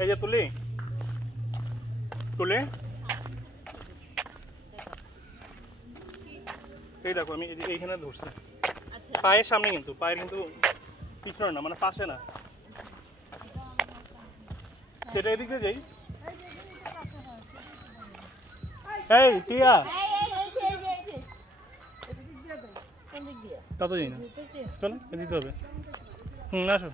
এই যে তুলি তুলে এই দেখো আমি এইখানে ধরছি পায়ের সামনে কিন্তু পায়ের কিন্তু পিছনে না মানে পাশে না সেটা এদিকে যাই এই টিয়া তা তো যাই না চলো দিতে হবে আসো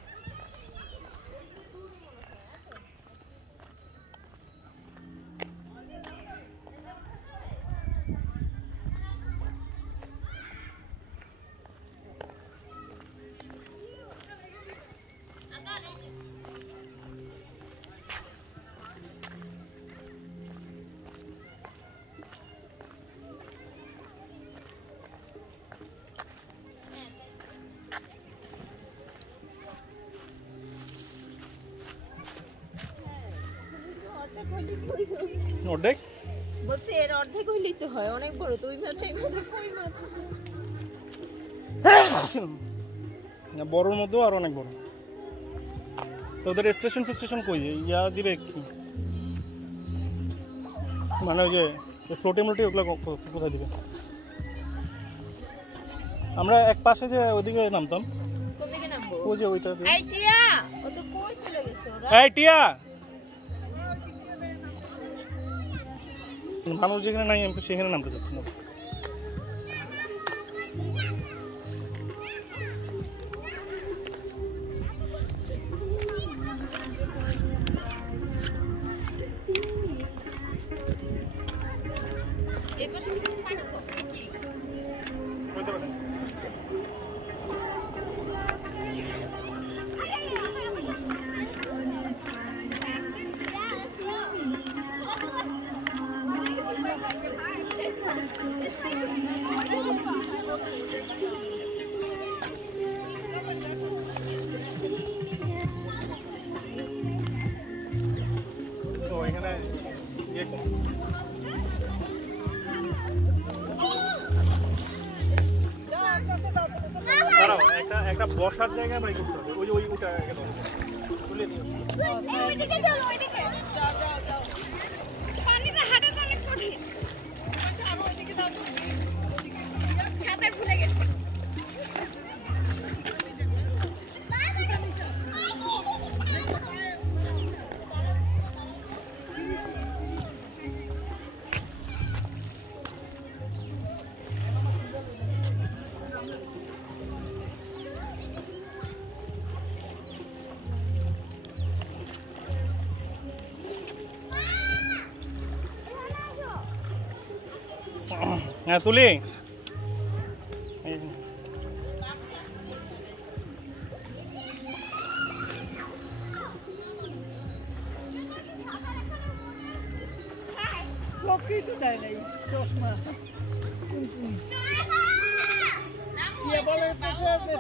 অর্ধেক বলছে এর অর্ধেক হইলেই তো হয় অনেক বড় তো ওই মাথায় কই মাথা না বড়র মধ্যেও আর অনেক বড় তো ওদের স্টেশন কই ইয়া দিবে মানে ওই যে ফ্লোটে মোটে ওগুলো কোথায় দিবে আমরা এক পাশে যে ওইদিকে নামতাম কোন দিকে নামবো ওই যে ওইটা এই টিয়া ও তো কই চলে গেছে ওরা এই টিয়া মানুষ যেখানে নাই আমি সেখানে নামতে চাচ্ছি না একটা বসার জায়গা বাই করতে হবে ওই ওইটা তুলে দিও ওইদিকে চলো ওইদিকে যাও যাও যাও পানিতে হাঁটা তো অনেক কঠিন আর ওইদিকে দাও ওইদিকে সাঁতার ভুলে গেছে হ্যাঁ তুলি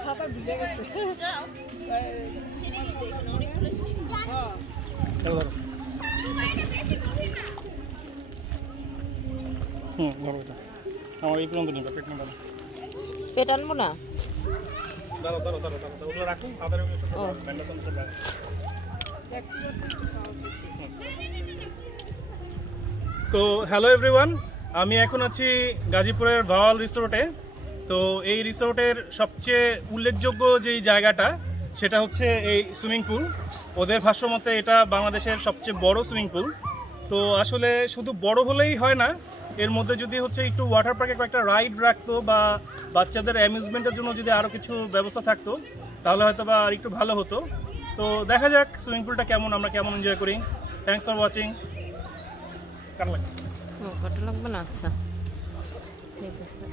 সাঁতার ভুলে গেছে সিঁড়ি কিন্তু এখানে অনেকগুলো সিঁড়ি ধরো আমার এই পর্যন্ত নিবা পেট নিবা পেট আনবো না দাঁড়াও দাঁড়াও দাঁড়াও দাঁড়াও ওগুলো রাখুন তাদের ব্যান্ডেজ তো হ্যালো এভরিওয়ান আমি এখন আছি গাজীপুরের ভাওয়াল রিসোর্টে তো এই রিসোর্টের সবচেয়ে উল্লেখযোগ্য যেই জায়গাটা সেটা হচ্ছে এই সুইমিং পুল ওদের ভাষ্য মতে এটা বাংলাদেশের সবচেয়ে বড় সুইমিং পুল তো আসলে শুধু বড় হলেই হয় না এর মধ্যে যদি হচ্ছে একটু ওয়াটার পার্কে কয়েকটা রাইড রাখতো বা বাচ্চাদের অ্যামিউজমেন্টের জন্য যদি আরও কিছু ব্যবস্থা থাকতো তাহলে হয়তো বা আর একটু ভালো হতো তো দেখা যাক সুইমিং পুলটা কেমন আমরা কেমন এনজয় করি থ্যাংকস ফর ওয়াচিং কাটা লাগবে কাটা লাগবে না আচ্ছা ঠিক আছে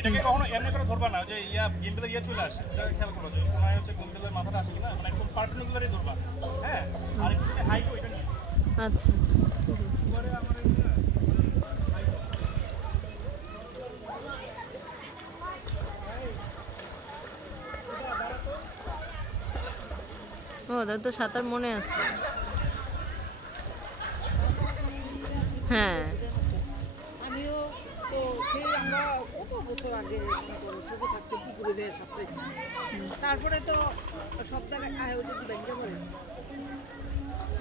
এটাকে কখনো এমনি করে ধরবা না যে গিম্বেলে চলে আসে এটা খেয়াল করো যে কোনায় হচ্ছে গিম্বেলের মাথাটা আসে কিনা মানে একদম পার্টিকুলারই ধরবা হ্যাঁ আর একটু হাই কো এটা নিয়ে আচ্ছা ঠিক আছে পরে আমার ও দাদা তো সাঁতার মনে আছে হ্যাঁ আমিও বছর আগে ছোট থাকতে পুকুরে দেয় সবচেয়ে, তারপরে তো সব জায়গায় খায় ওটা তো ব্যাংকে করে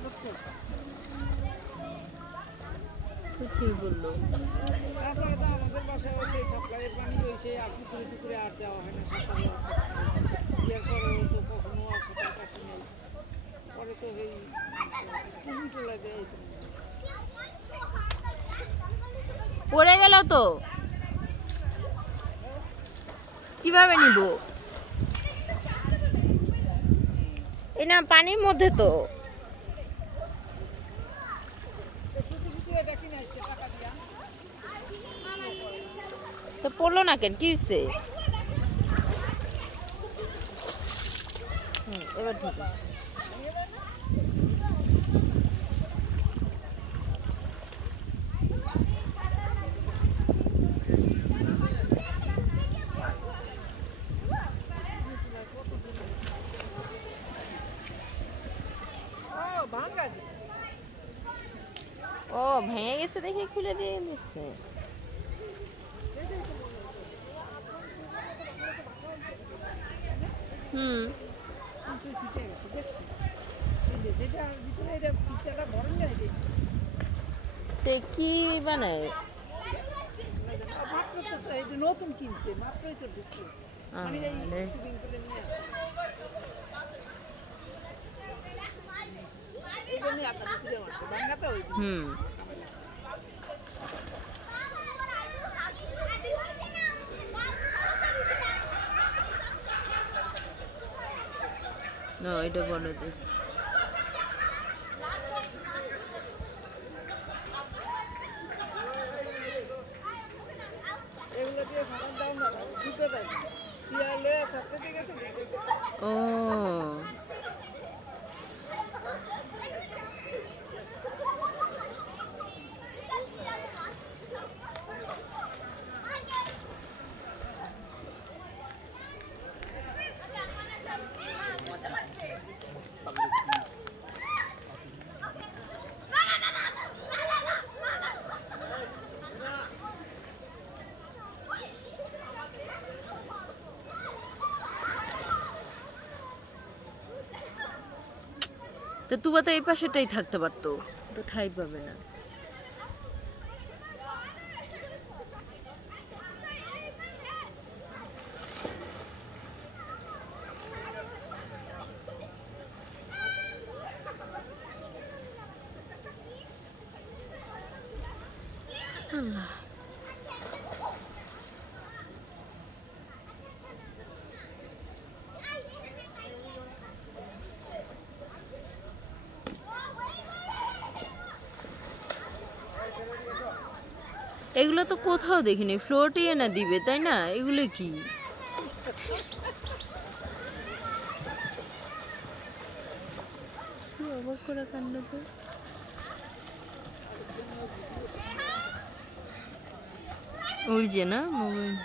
বুঝছো। ঠিক বললো। তারপরে তো আমাদের বাসায় সেই সাপ্লাইয়ের পানি হয়েছে, আর পুকুরে টুকুরে আর যাওয়া হয় না সকালে। বিয়ের পরেও তো কখনো আর সাঁতার কাটি নেই, পরে তো এই কুমি তোলা দেয়। পড়ে গেল তো কিভাবে নিব? এই না পানির মধ্যে তো। তো পড়লো না কেন, কি হয়েছে? এবার ঠিক আছে। ও ভেঙে গেছে দেখে খুলে দিয়ে দিচ্ছে। কি বানায়? নতুন কিনছে মাত্রই তো ঢুকছে। এটা বলো দে। এগুলো দিয়ে সাঁতার দাও না, ঢুকে দেয় চেয়ার লয়ে সাথে দিয়ে গেছে। ও তো তুবা তো এই পাশেটাই থাকতে পারতো, তো ঠাই পাবে না। আল্লাহ এগুলো তো কোথাও দেখিনি, ফ্লোটে না দিবে তাই না? এগুলো কি অবাক করা কাণ্ড তো। ওই যে না মোবাইল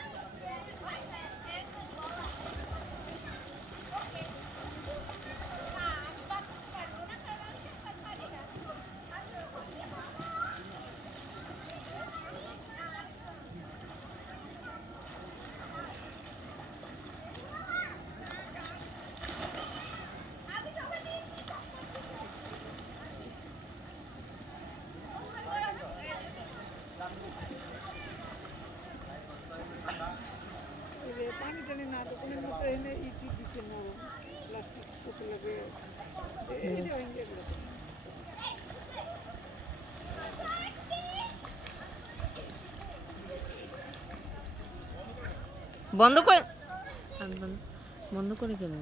পানি টানি না দোকানের মতো এনে ইটি দিচ্ছে নরম প্লাস্টিক ছোট লাগে বন্ধ করে, বন্ধ করে কেন?